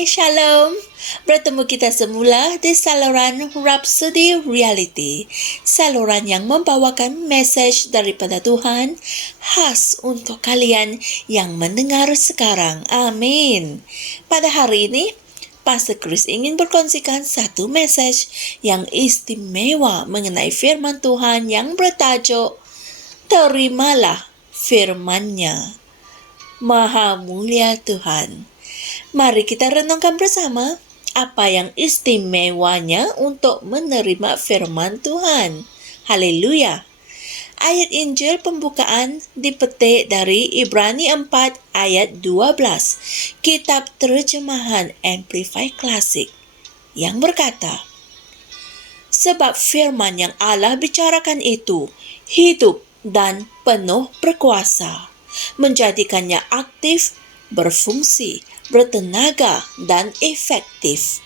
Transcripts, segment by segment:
Hai, Shalom. Bertemu kita semula di saluran Rhapsody Reality. Saluran yang membawakan message daripada Tuhan khas untuk kalian yang mendengar sekarang. Amin. Pada hari ini, Pastor Chris ingin berkongsikan satu message yang istimewa mengenai firman Tuhan yang bertajuk Terimalah Firman-Nya. Maha mulia Tuhan. Mari kita renungkan bersama apa yang istimewanya untuk menerima firman Tuhan. Haleluya. Ayat Injil pembukaan dipetik dari Ibrani 4 ayat 12, Kitab Terjemahan Amplified Classic, yang berkata, sebab firman yang Allah bicarakan itu hidup dan penuh berkuasa, menjadikannya aktif, berfungsi, bertenaga, dan efektif.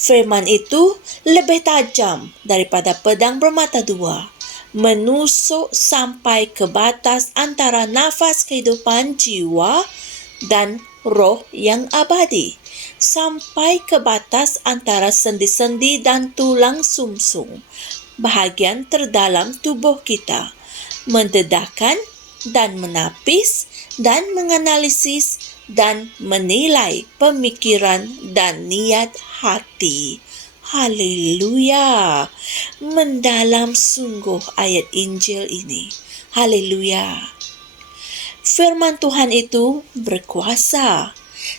Firman itu lebih tajam daripada pedang bermata dua, menusuk sampai ke batas antara nafas kehidupan jiwa dan roh yang abadi, sampai ke batas antara sendi-sendi dan tulang sumsum, bahagian terdalam tubuh kita, mendedahkan dan menapis dan menganalisis dan menilai pemikiran dan niat hati. Haleluya. Mendalam sungguh ayat Injil ini. Haleluya. Firman Tuhan itu berkuasa.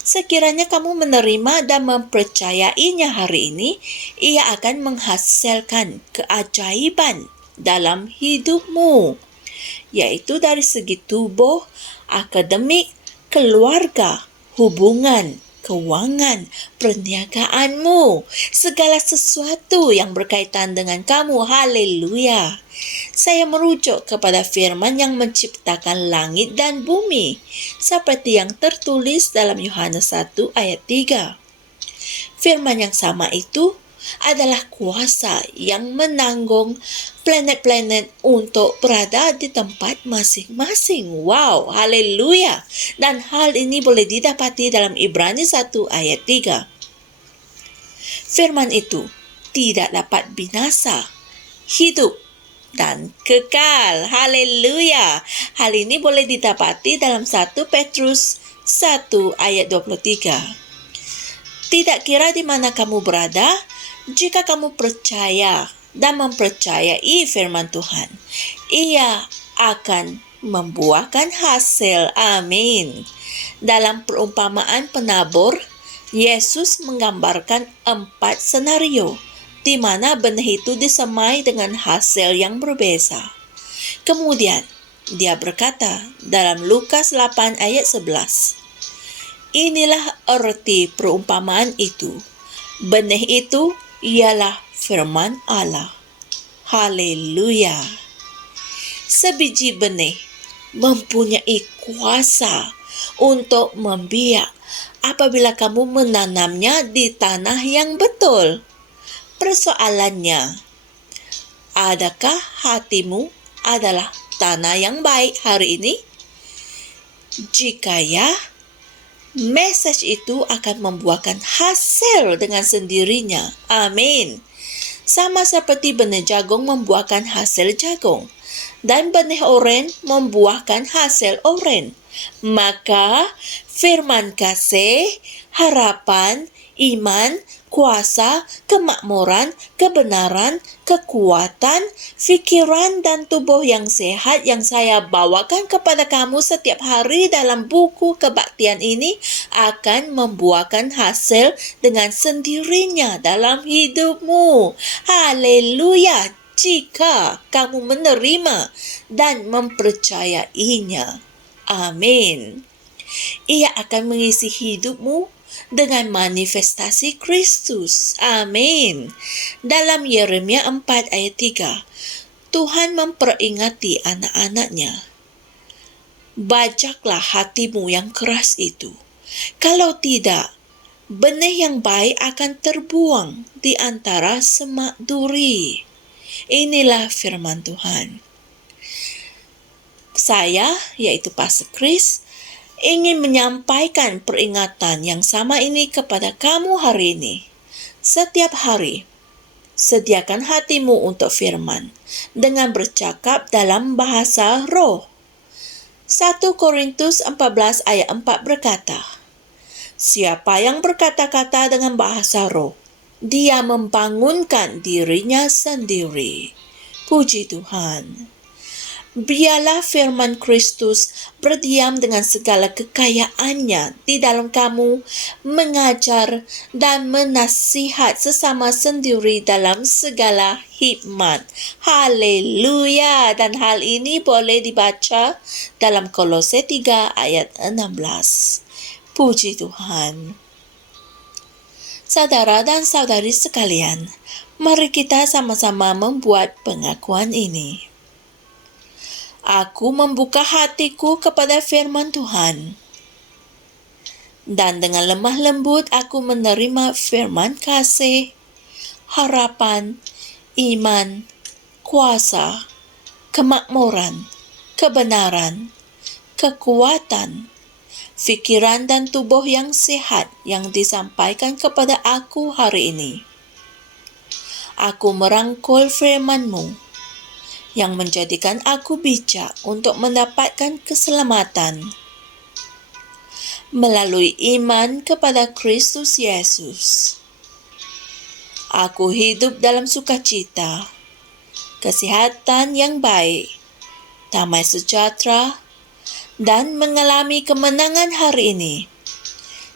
Sekiranya kamu menerima dan mempercayainya hari ini, ia akan menghasilkan keajaiban dalam hidupmu, yaitu dari segi tubuh, akademik, keluarga, hubungan, keuangan, perniagaanmu, segala sesuatu yang berkaitan dengan kamu. Haleluya. Saya merujuk kepada firman yang menciptakan langit dan bumi, seperti yang tertulis dalam Yohanes 1 ayat 3. Firman yang sama itu adalah kuasa yang menanggung planet-planet untuk berada di tempat masing-masing. Wow, haleluya. Dan hal ini boleh didapati dalam Ibrani 1 ayat 3. Firman itu tidak dapat binasa, hidup, dan kekal. Haleluya. Hal ini boleh didapati dalam 1 Petrus 1 ayat 23. Tidak kira di mana kamu berada, jika kamu percaya dan mempercayai firman Tuhan, ia akan membuahkan hasil. Amin. Dalam perumpamaan penabur, Yesus menggambarkan 4 senario, di mana benih itu disemai dengan hasil yang berbeza. Kemudian, dia berkata dalam Lukas 8 ayat 11, inilah arti perumpamaan itu. Benih itu ialah firman Allah. Haleluya. Sebiji benih mempunyai kuasa untuk membiak apabila kamu menanamnya di tanah yang betul. Persoalannya, adakah hatimu adalah tanah yang baik hari ini? Jika ya, message itu akan membuahkan hasil dengan sendirinya. Amin. Sama seperti benih jagung membuahkan hasil jagung, dan benih oren membuahkan hasil oren. Maka firman kasih, harapan, iman, kuasa, kemakmuran, kebenaran, kekuatan, fikiran dan tubuh yang sehat yang saya bawakan kepada kamu setiap hari dalam buku kebaktian ini akan membuahkan hasil dengan sendirinya dalam hidupmu. Haleluya, jika kamu menerima dan mempercayainya. Amin. Ia akan mengisi hidupmu dengan manifestasi Kristus. Amin. Dalam Yeremia 4 ayat 3, Tuhan memperingati anak-anaknya. Bajaklah hatimu yang keras itu. Kalau tidak, benih yang baik akan terbuang di antara semak duri. Inilah firman Tuhan. Saya, yaitu Pastor Chris, ingin menyampaikan peringatan yang sama ini kepada kamu hari ini. Setiap hari, sediakan hatimu untuk firman dengan bercakap dalam bahasa roh. 1 Korintus 14 ayat 4 berkata, siapa yang berkata-kata dengan bahasa roh, dia membangunkan dirinya sendiri. Puji Tuhan. Biarlah firman Kristus berdiam dengan segala kekayaannya di dalam kamu, mengajar dan menasihat sesama sendiri dalam segala hikmat. Haleluya. Dan hal ini boleh dibaca dalam Kolose 3 ayat 16. Puji Tuhan. Saudara dan saudari sekalian, mari kita sama-sama membuat pengakuan ini. Aku membuka hatiku kepada firman Tuhan, dan dengan lemah lembut aku menerima firman kasih, harapan, iman, kuasa, kemakmuran, kebenaran, kekuatan, fikiran dan tubuh yang sehat yang disampaikan kepada aku hari ini. Aku merangkul firman-Mu yang menjadikan aku bijak untuk mendapatkan keselamatan melalui iman kepada Kristus Yesus. Aku hidup dalam sukacita, kesehatan yang baik, damai sejahtera, dan mengalami kemenangan hari ini,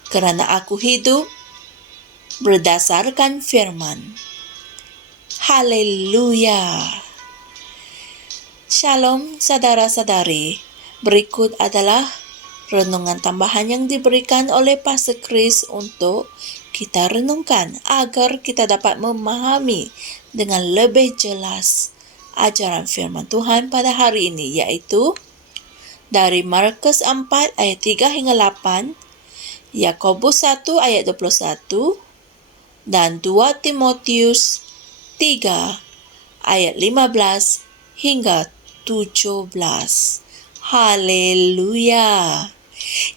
kerana aku hidup berdasarkan firman. Haleluya. Shalom saudara-saudari. Berikut adalah renungan tambahan yang diberikan oleh Pastor Chris untuk kita renungkan agar kita dapat memahami dengan lebih jelas ajaran firman Tuhan pada hari ini, yaitu dari Markus 4 ayat 3 hingga 8, Yakobus 1 ayat 21, dan 2 Timotius 3 ayat 15 hingga 17. Haleluya.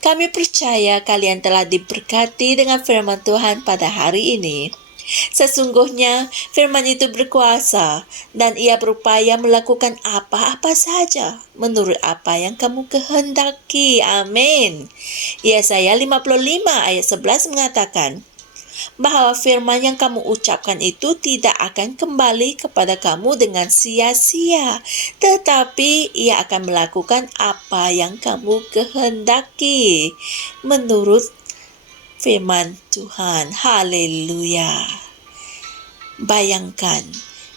Kami percaya kalian telah diberkati dengan firman Tuhan pada hari ini. Sesungguhnya firman itu berkuasa dan ia berupaya melakukan apa-apa saja menurut apa yang kamu kehendaki. Amin. Yesaya 55 ayat 11 mengatakan bahwa firman yang kamu ucapkan itu tidak akan kembali kepada kamu dengan sia-sia, tetapi ia akan melakukan apa yang kamu kehendaki menurut firman Tuhan. Haleluya. Bayangkan,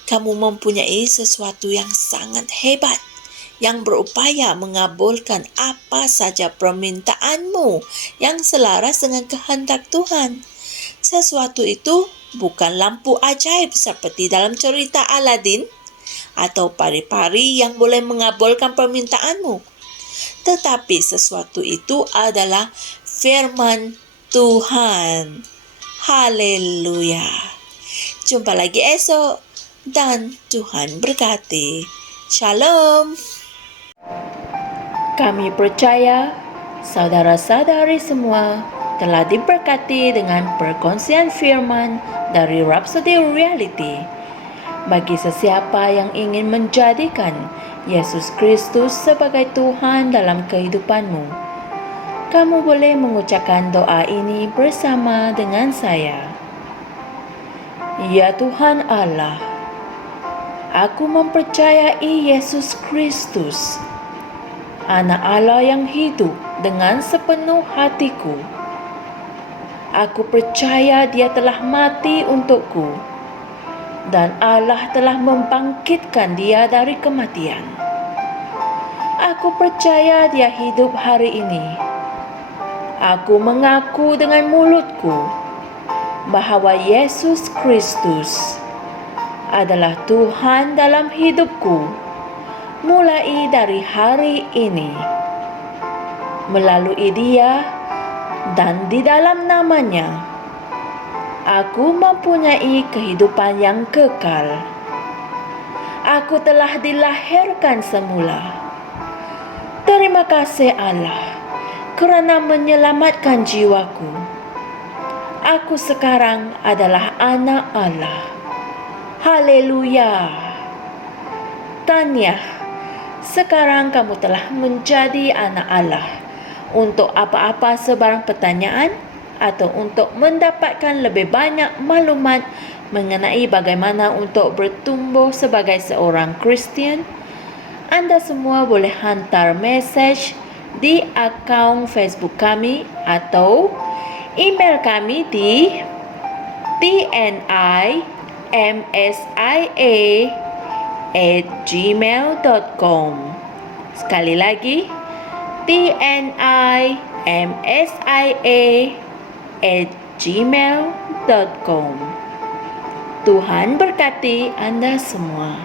kamu mempunyai sesuatu yang sangat hebat yang berupaya mengabulkan apa saja permintaanmu yang selaras dengan kehendak Tuhan. Sesuatu itu bukan lampu ajaib seperti dalam cerita Aladin atau pari-pari yang boleh mengabulkan permintaanmu. Tetapi sesuatu itu adalah firman Tuhan. Haleluya. Jumpa lagi esok dan Tuhan berkati. Shalom. Kami percaya saudara-saudari semua telah diberkati dengan perkongsian firman dari Rhapsody Reality. Bagi sesiapa yang ingin menjadikan Yesus Kristus sebagai Tuhan dalam kehidupanmu, kamu boleh mengucapkan doa ini bersama dengan saya. Ya Tuhan Allah, aku mempercayai Yesus Kristus, Anak Allah yang hidup dengan sepenuh hatiku. Aku percaya Dia telah mati untukku dan Allah telah membangkitkan Dia dari kematian. Aku percaya Dia hidup hari ini. Aku mengaku dengan mulutku bahwa Yesus Kristus adalah Tuhan dalam hidupku mulai dari hari ini. Melalui Dia dan di dalam nama-Nya, aku mempunyai kehidupan yang kekal. Aku telah dilahirkan semula. Terima kasih Allah. kerana menyelamatkan jiwaku. Aku sekarang adalah anak Allah. Haleluya. Tahniah, sekarang kamu telah menjadi anak Allah. Untuk apa-apa sebarang pertanyaan atau untuk mendapatkan lebih banyak maklumat mengenai bagaimana untuk bertumbuh sebagai seorang Kristian, anda semua boleh hantar mesej di akaun Facebook kami atau email kami di tnimsia@gmail.com. Sekali lagi, tnimsia@gmail.com. Tuhan berkati Anda semua.